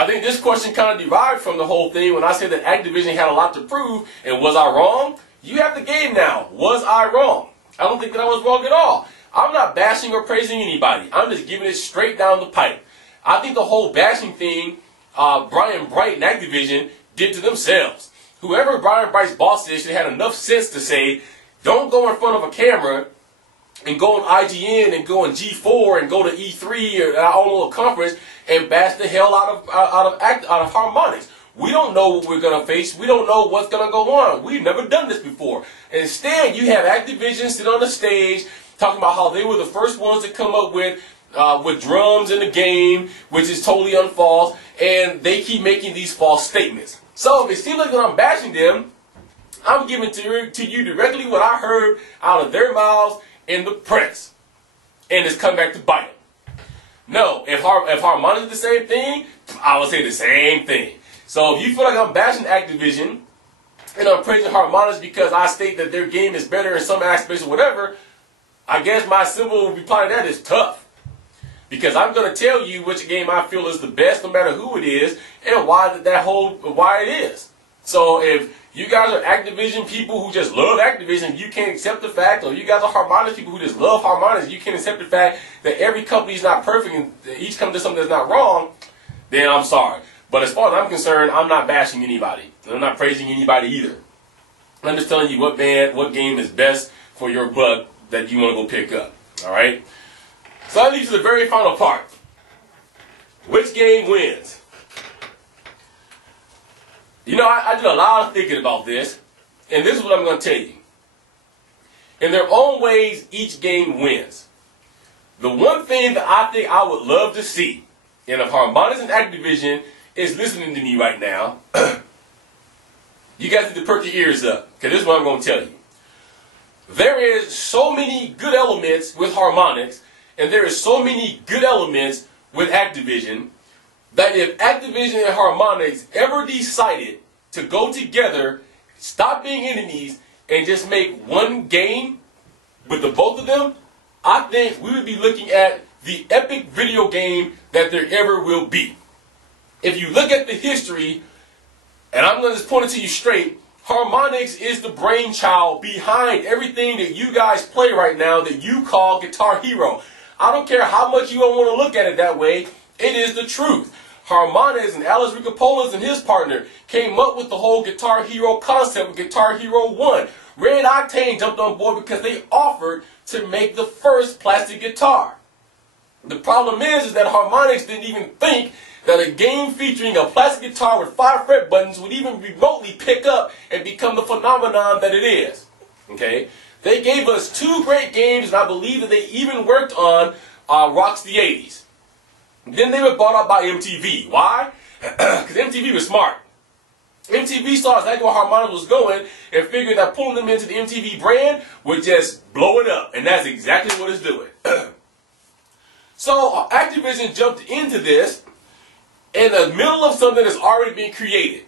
I think this question kind of derived from the whole thing when I said that Activision had a lot to prove, and was I wrong? You have the game now. Was I wrong? I don't think that I was wrong at all. I'm not bashing or praising anybody. I'm just giving it straight down the pipe. I think the whole bashing thing, Brian Bright and Activision did to themselves. Whoever Brian Bright's boss is should have had enough sense to say, don't go in front of a camera and go on IGN and go on G4 and go to E3 or our own little conference and bash the hell out of Harmonix. We don't know what we're going to face. We don't know what's going to go on. We've never done this before. Instead, you have Activision sit on the stage talking about how they were the first ones to come up with drums in the game, which is totally unfalse, and they keep making these false statements. So if it seems like when I'm bashing them, I'm giving to you directly what I heard out of their mouths in the press, and it's come back to bite them. No, if Harmonix is the same thing, I would say the same thing. So if you feel like I'm bashing Activision and I'm praising Harmonix because I state that their game is better in some aspects or whatever, I guess my simple reply to that is tough. Because I'm going to tell you which game I feel is the best, no matter who it is, and why it is. So if you guys are Activision people who just love Activision, you can't accept the fact, or you guys are Harmonix people who just love Harmonix, you can't accept the fact that every company is not perfect and each company does something that's not wrong, then I'm sorry. But as far as I'm concerned, I'm not bashing anybody. I'm not praising anybody either. I'm just telling you what game is best for your buck that you want to go pick up. Alright? So that leads to the very final part. Which game wins? You know, I did a lot of thinking about this, and this is what I'm going to tell you. In their own ways, each game wins. The one thing that I think I would love to see, and if Harmonix and Activision is listening to me right now, you guys need to perk your ears up, because this is what I'm going to tell you. There is so many good elements with Harmonix, and there is so many good elements with Activision, that if Activision and Harmonix ever decided to go together, stop being enemies, and just make one game with the both of them, I think we would be looking at the epic video game that there ever will be. If you look at the history, and I'm going to just point it to you straight, Harmonix is the brainchild behind everything that you guys play right now that you call Guitar Hero. I don't care how much you don't want to look at it that way, it is the truth. Harmonix and Alex Ricopolas and his partner came up with the whole Guitar Hero concept with Guitar Hero 1. Red Octane jumped on board because they offered to make the first plastic guitar. The problem is that Harmonix didn't even think that a game featuring a plastic guitar with 5 fret buttons would even remotely pick up and become the phenomenon that it is. Okay? They gave us 2 great games, and I believe that they even worked on Rocks the 80s. Then they were bought up by MTV. Why? Because MTV was smart. MTV saw exactly where Harmonix was going and figured that pulling them into the MTV brand would just blow it up. And that's exactly what it's doing. So Activision jumped into this in the middle of something that's already been created.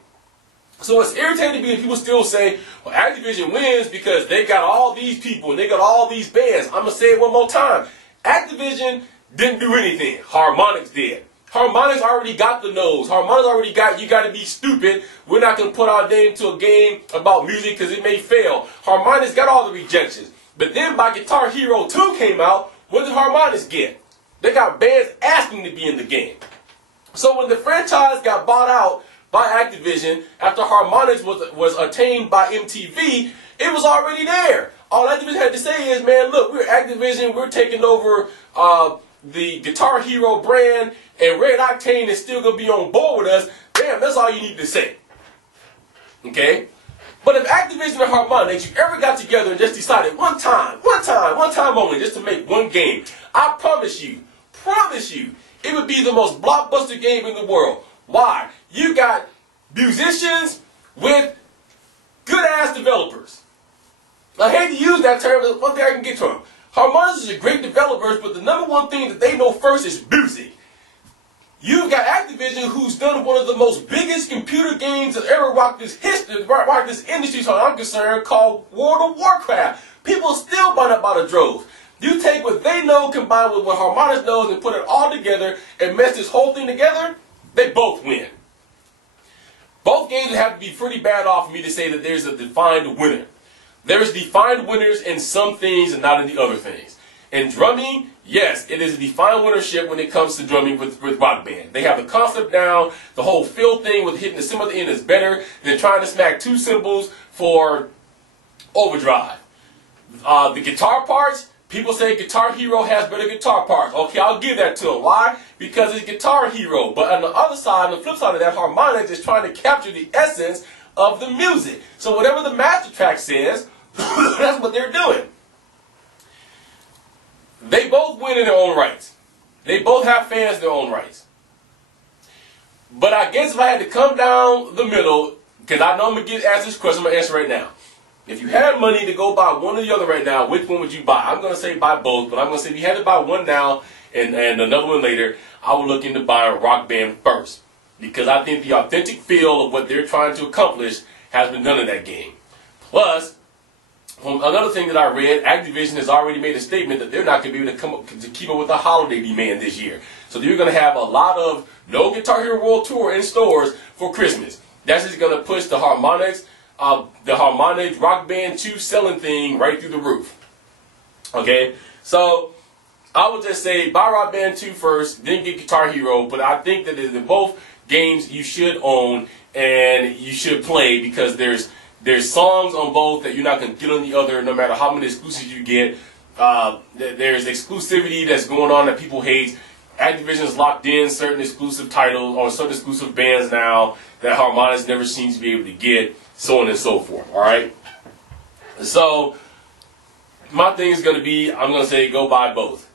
So it's irritating to me that people still say, well, Activision wins because they got all these people and they got all these bands. I'm going to say it one more time. Activision didn't do anything. Harmonix did. Harmonix already got the nose. Harmonix already got, you got to be stupid. We're not going to put our name to a game about music because it may fail. Harmonix got all the rejections. But then by Guitar Hero 2 came out, what did Harmonix get? They got bands asking to be in the game. So when the franchise got bought out by Activision, after Harmonix was attained by MTV, it was already there. All Activision had to say is, man, look, we're Activision, we're taking over the Guitar Hero brand, and Red Octane is still going to be on board with us. Damn, that's all you need to say. Okay? But if Activision and Harmonix, you ever got together and just decided one time only, just to make one game, I promise you, it would be the most blockbuster game in the world. Why? You got musicians with good-ass developers. I hate to use that term, but one thing I can get to them. Harmonix is a great developers, but the number one thing that they know first is music. You've got Activision, who's done one of the most biggest computer games that ever rocked this history, rocked this industry, as far as I'm concerned, called World of Warcraft. People still buying up by the droves. You take what they know combined with what Harmonix knows and put it all together and mess this whole thing together, They both win. Both games would have to be pretty bad off for me to say that there's a defined winner. There's defined winners in some things and not in the other things. In drumming, yes, it is a defined winnership when it comes to drumming with Rock Band. They have the concept down. The whole feel thing with hitting the cymbal at the end is better than trying to smack two cymbals for overdrive. The guitar parts, people say Guitar Hero has better guitar parts. Okay, I'll give that to him. Why? Because it's Guitar Hero. But on the other side, on the flip side of that, Harmonix is trying to capture the essence of the music. So whatever the master track says, that's what they're doing. They both win in their own rights. They both have fans in their own rights. But I guess if I had to come down the middle, because I know I'm going to get asked this question, I'm going to answer right now. If you had money to go buy one or the other right now, which one would you buy? I'm going to say buy both, but I'm going to say if you had to buy one now and another one later, I would look into buying Rock Band first. Because I think the authentic feel of what they're trying to accomplish has been done in that game. Plus, another thing that I read, Activision has already made a statement that they're not going to be able to come up to keep up with the holiday demand this year. So you're going to have a lot of no Guitar Hero World Tour in stores for Christmas. That's just going to push the Harmonix Rock Band 2 selling thing right through the roof. Okay, so I would just say buy Rock Band 2 first, then get Guitar Hero. But I think that in both games you should own and you should play because there's songs on both that you're not going to get on the other, no matter how many exclusives you get. There's exclusivity that's going on that people hate. Activision's locked in certain exclusive titles or certain exclusive bands now that Harmonix never seems to be able to get, so on and so forth. All right. So my thing is going to be, I'm going to say go buy both.